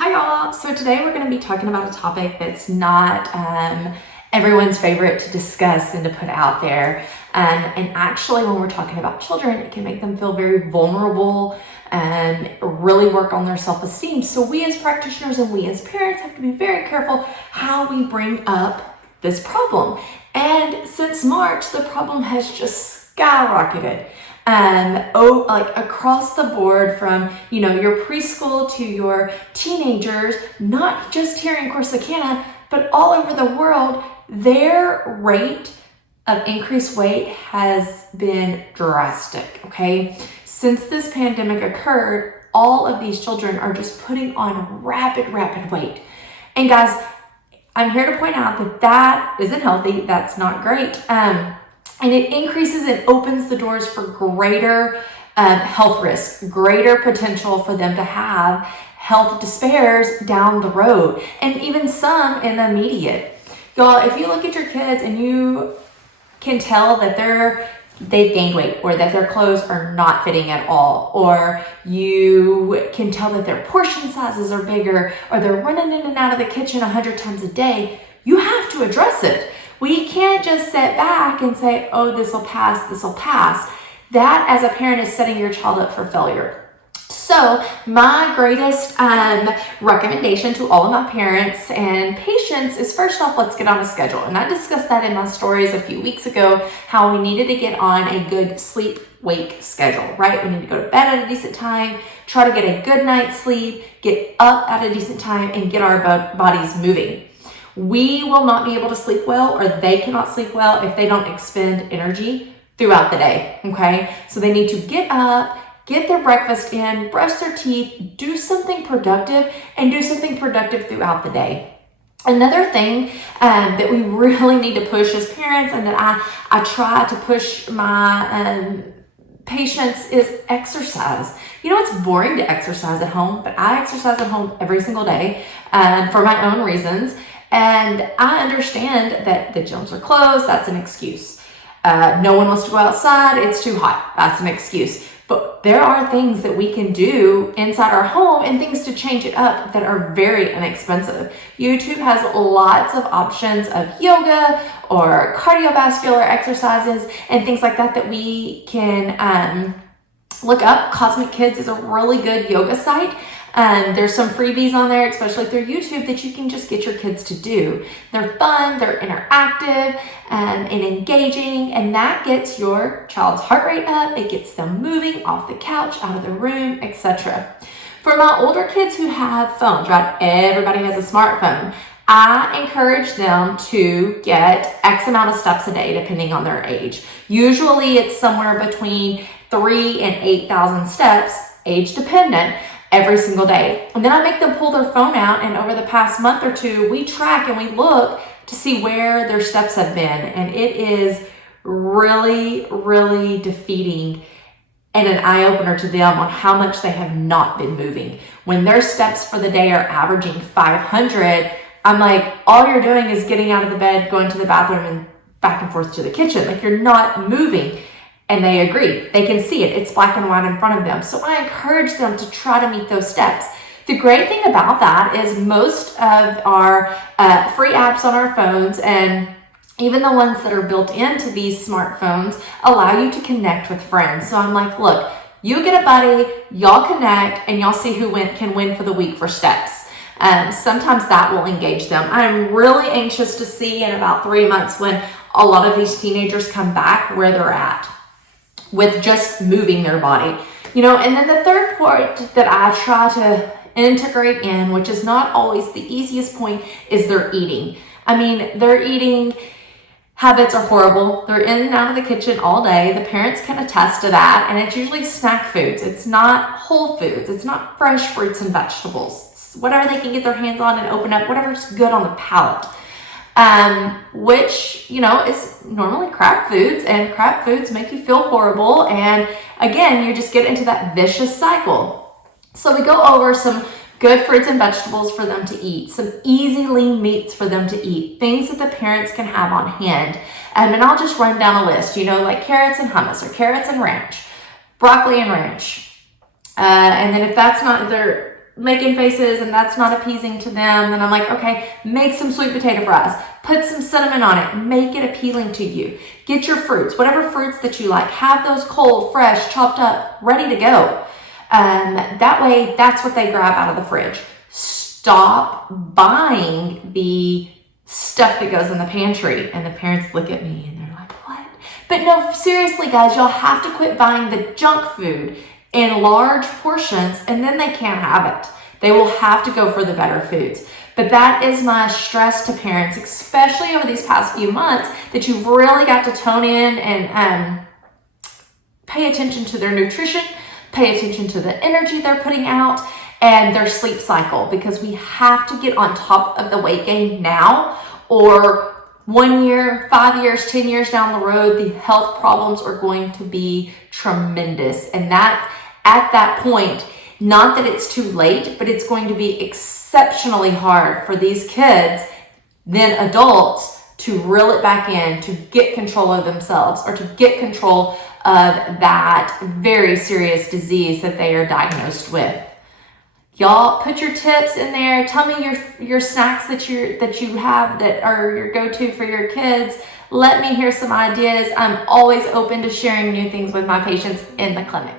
Hi y'all! So today we're going to be talking about a topic that's not everyone's favorite to discuss and to put out there. And actually when we're talking about children, it can make them feel very vulnerable and really work on their self-esteem. So we as practitioners and we as parents have to be very careful how we bring up this problem. And since March, the problem has just skyrocketed. Like across the board from, your preschool to your teenagers, not just here in Corsicana, but all over the world, their rate of increased weight has been drastic, okay? Since this pandemic occurred, all of these children are just putting on rapid weight. And guys, I'm here to point out that that isn't healthy. That's not great. And it increases and opens the doors for greater health risks, greater potential for them to have health despairs down the road, and even some in the immediate. Y'all, if you look at your kids and you can tell that they've gained weight, or that their clothes are not fitting at all, or you can tell that their portion sizes are bigger, or they're running in and out of the kitchen 100 times a day, you have to address it. We can't just sit back and say, oh, this will pass. That, as a parent, is setting your child up for failure. So my greatest recommendation to all of my parents and patients is, first off, let's get on a schedule. And I discussed that in my stories a few weeks ago, how we needed to get on a good sleep-wake schedule, right? We need to go to bed at a decent time, try to get a good night's sleep, get up at a decent time, and get our bodies moving. We will not be able to sleep well, or they cannot sleep well, if they don't expend energy throughout the day, okay? So they need to get up, get their breakfast in, brush their teeth, do something productive, and do something productive throughout the day. Another thing that we really need to push as parents, and that I try to push my patients, is exercise. It's boring to exercise at home, but I exercise at home every single day for my own reasons. And I understand that the gyms are closed. That's an excuse. No one wants to go outside. It's too hot. That's an excuse. But there are things that we can do inside our home, and things to change it up, that are very inexpensive. YouTube has lots of options of yoga or cardiovascular exercises and things like that that we can look up. Cosmic Kids is a really good yoga site. There's some freebies on there, especially through YouTube, that you can just get your kids to do. They're fun, they're interactive, and engaging, and that gets your child's heart rate up. It gets them moving off the couch, out of the room, etc. For my older kids who have phones, right? Everybody has a smartphone. I encourage them to get X amount of steps a day, depending on their age. Usually it's somewhere between 3,000 and 8,000 steps, age dependent, every single day. And then I make them pull their phone out, and over the past month or two, we track and we look to see where their steps have been. And it is really, really defeating and an eye-opener to them on how much they have not been moving. When their steps for the day are averaging 500, I'm like, all you're doing is getting out of the bed, going to the bathroom, and back and forth to the kitchen. Like, you're not moving. And they agree. They can see it. It's black and white in front of them. So I encourage them to try to meet those steps. The great thing about that is most of our free apps on our phones, and even the ones that are built into these smartphones, allow you to connect with friends. So I'm like, look, you get a buddy, y'all connect, and y'all see who can win for the week for steps. Sometimes that will engage them. I'm really anxious to see in about 3 months, when a lot of these teenagers come back, where they're at with just moving their body. And then the third part that I try to integrate in, which is not always the easiest point, is their eating. Their eating habits are horrible. They're in and out of the kitchen all day. The parents can attest to that. And it's usually snack foods. It's not whole foods. It's not fresh fruits and vegetables. It's whatever they can get their hands on and open up, whatever's good on the palate. Which, is normally crap foods, and crap foods make you feel horrible. And again, you just get into that vicious cycle. So we go over some good fruits and vegetables for them to eat, some easy lean meats for them to eat, things that the parents can have on hand. And I'll just run down a list, like carrots and hummus, or carrots and ranch, broccoli and ranch. And then if that's not their making faces and that's not appeasing to them, then I'm like, okay, make some sweet potato fries, put some cinnamon on it, make it appealing to you. Get your fruits, whatever fruits that you like, have those cold, fresh, chopped up, ready to go. That way, that's what they grab out of the fridge. Stop buying the stuff that goes in the pantry. And the parents look at me and they're like, what? But no, seriously, guys, y'all have to quit buying the junk food in large portions, and then they can't have it. They will have to go for the better foods. But that is my stress to parents, especially over these past few months, that you've really got to tone in and pay attention to their nutrition, pay attention to the energy they're putting out, and their sleep cycle, because we have to get on top of the weight gain now, or 1 year, 5 years, 10 years down the road, the health problems are going to be tremendous. And that at that point, not that it's too late, but it's going to be exceptionally hard for these kids, then adults, to reel it back in, to get control of themselves, or to get control of that very serious disease that they are diagnosed with. Y'all, put your tips in there. Tell me your snacks that you have that are your go-to for your kids. Let me hear some ideas. I'm always open to sharing new things with my patients in the clinic.